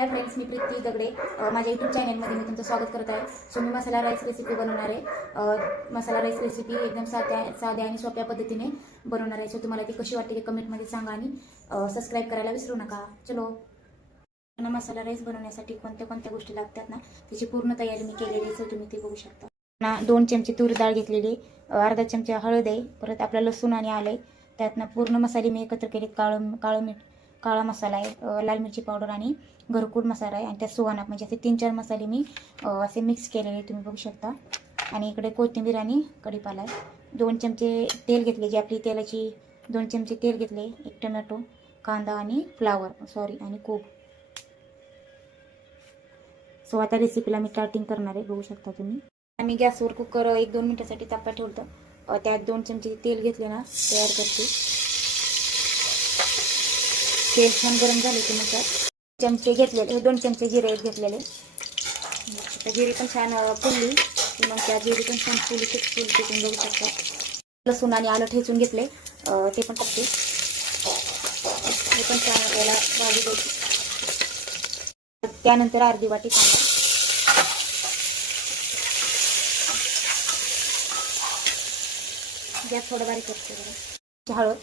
Hi friends मी प्रीती दगडे. माझ्या YouTube चॅनलमध्ये मी तुमचं स्वागत करत आहे. सो मी मसाला राईस रेसिपी बनवणार आहे. मसाला राईस रेसिपी एकदम साध्या साध्या आणि सोप्या पद्धतीने बनवणार आहे. सो तुम्हाला ती कशी वाटते ते कमेंटमध्ये सांगा आणि सबस्क्राईब करायला विसरू नका. चलो. ना मसाला राईस बनवण्यासाठी कोणत्या कोणत्या गोष्टी लागतात ना त्याची पूर्ण तयारी मी केलेली आहे. सो तुम्ही ते बघू शकता. ना दोन चमचे तूर डाळ घेतलेली अर्धा चमचा हळद आहे. परत आपला लसूण आणि आलं आहे. त्यातनं पूर्ण मसाले मी एकत्र केले. काळं काळं मीठ काळा मसाला आहे लाल मिरची पावडर आणि घरकूर मसाला आहे. आणि त्यात सुहाना म्हणजे असे तीन चार मसाले मी असे मिक्स केलेले तुम्ही बघू शकता. आणि इकडे कोथिंबीर आणि कढीपाला आहे. दोन चमचे तेल घेतले जे आपली तेलाची दोन चमचे तेल घेतले एक टमॅटो कांदा आणि फ्लावर सॉरी आणि कोब. सो आता रेसिपीला मी स्टार्टिंग करणार आहे बघू शकता तुम्ही. आम्ही गॅसवर कुकर एक दोन मिनटासाठी तापा ठेवतो त्यात दोन चमचे तेल घेतले ना तयार करते. तेल छान गरम झाले की मग त्यात चमचे घेतलेले दोन चमचे जिरे घेतलेले. आता जिरे पण छान फुलली. की मग त्या जिरे पण छान फुली फुल टिकून बघू शकतात. लसूण आणि आलं ठेचून घेतले. ते पण टाकते. ते पण छान आपल्याला भाजी द्यायची. त्यानंतर अर्धी वाटी कांदा. गॅस थोडं बारीक करते हळद.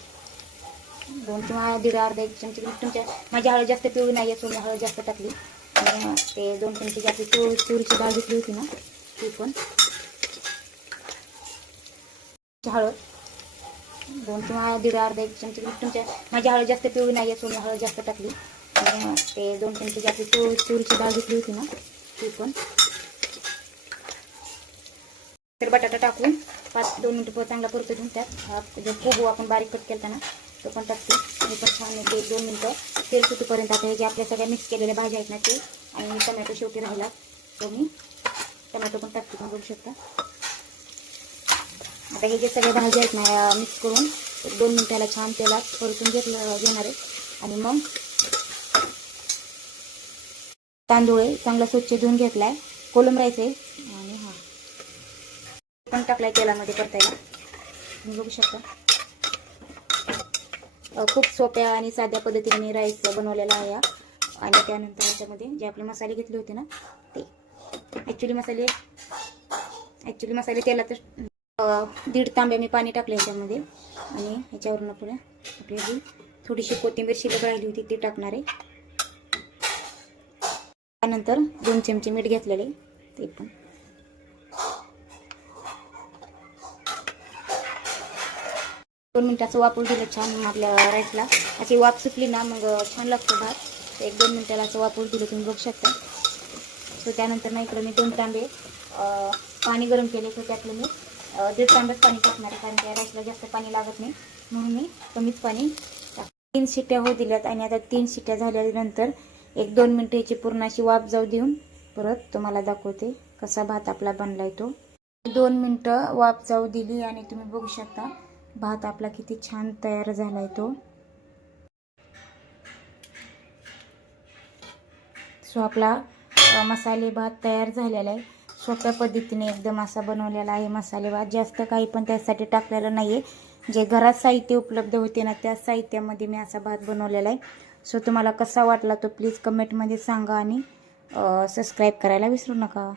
दोन किंवा दीड अर्धा एक चमचे तुमच्या माझी हळद जास्त पिवळी नाही आहे सो मी हळद जास्त टाकली. ते दोन चमचे जी आपली तुळ तुरीची डाळ घेतली होती ना ती पण. हळद. दोन किंवा दीड अर्धा एक चमचे तुमच्या माझी हळद जास्त पिवळी नाही आहे सो मी हळद जास्त टाकली. ते दोन चमचे जी आपली तुळ तुरीची डाळ घेतली होती ना ती पण. तर बटाटा टाकून पाच दोन मिनटं चांगला परतून घेऊन त्यात जो खूप आपण बारीक कट केला ना तो पण टाकते हे पण छान येते एक दोन मिनटं तेल सुटीपर्यंत आता हे जे आपल्या सगळ्या मिक्स केलेल्या भाज्या आहेत ना ते आणि टमॅटो शेवटी राहिला. तर मी टमॅटो पण टाकते पण बघू शकता. आता हे जे सगळ्या भाज्या आहेत ना मिक्स करून एक दोन मिनटाला छान तेलात परतून घेतलं घेणार आहे. आणि मग तांदूळ आहे चांगला स्वच्छ धुवून घेतलाय. कोलम राईस आहे. आणि हा पण टाकलाय तेलामध्ये परतायला. तुम्ही बघू शकता. खूप सोप्या आणि साध्या पद्धतीने मी राईस बनवलेला आहे. आणि त्यानंतर याच्यामध्ये जे आपले मसाले घेतले होते ना ते. ॲक्च्युली मसाले ॲक्च्युली मसाले तेलातच दीड तांब्या मी पाणी टाकलं ह्याच्यामध्ये. आणि ह्याच्यावरून पुढे आपली जी थोडीशी कोथिंबीर शिल्लक राहिली होती ती टाकणार आहे. त्यानंतर दोन चमचे मीठ घेतलेले ते पण. दोन मिनटाचं वापरून दिलं छान आपल्या राईसला. अशी वाफ सुटली ना मग छान लागतो भात. एक दोन मिनटाला असं वापरून दिलं तुम्ही बघू शकता. सो त्यानंतर ना इकडं मी दोन तांबे पाणी गरम केले तर त्यातलं मी दीड तांब्याच पाणी टाकणार आहे कारण त्या राईसला जास्त पाणी लागत नाही. म्हणून मी कमीच पाणी तीन शिट्ट्या होऊ दिल्यात आणि आता तीन शिट्ट्या झाल्यानंतर एक दोन मिनटं याची पूर्ण अशी वाफ जाऊ देऊन परत तुम्हाला दाखवते कसा भात आपला बनलाय तो. दोन मिनटं वाफ जाऊ दिली आणि तुम्ही बघू शकता. भात आपला किती छान तयार झाला आहे तो. सो आपला मसाले भात तयार झालेला आहे. सोप्या पद्धतीने एकदम असा बनवलेला आहे मसाले भात. जास्त काही पण त्यासाठी टाकलेलं नाही आहे जे घरात साहित्य उपलब्ध होते ना त्या साहित्यामध्ये मी असा भात बनवलेला आहे. सो तुम्हाला कसा वाटला तो प्लीज कमेंटमध्ये सांगा आणि सबस्क्राईब करायला विसरू नका.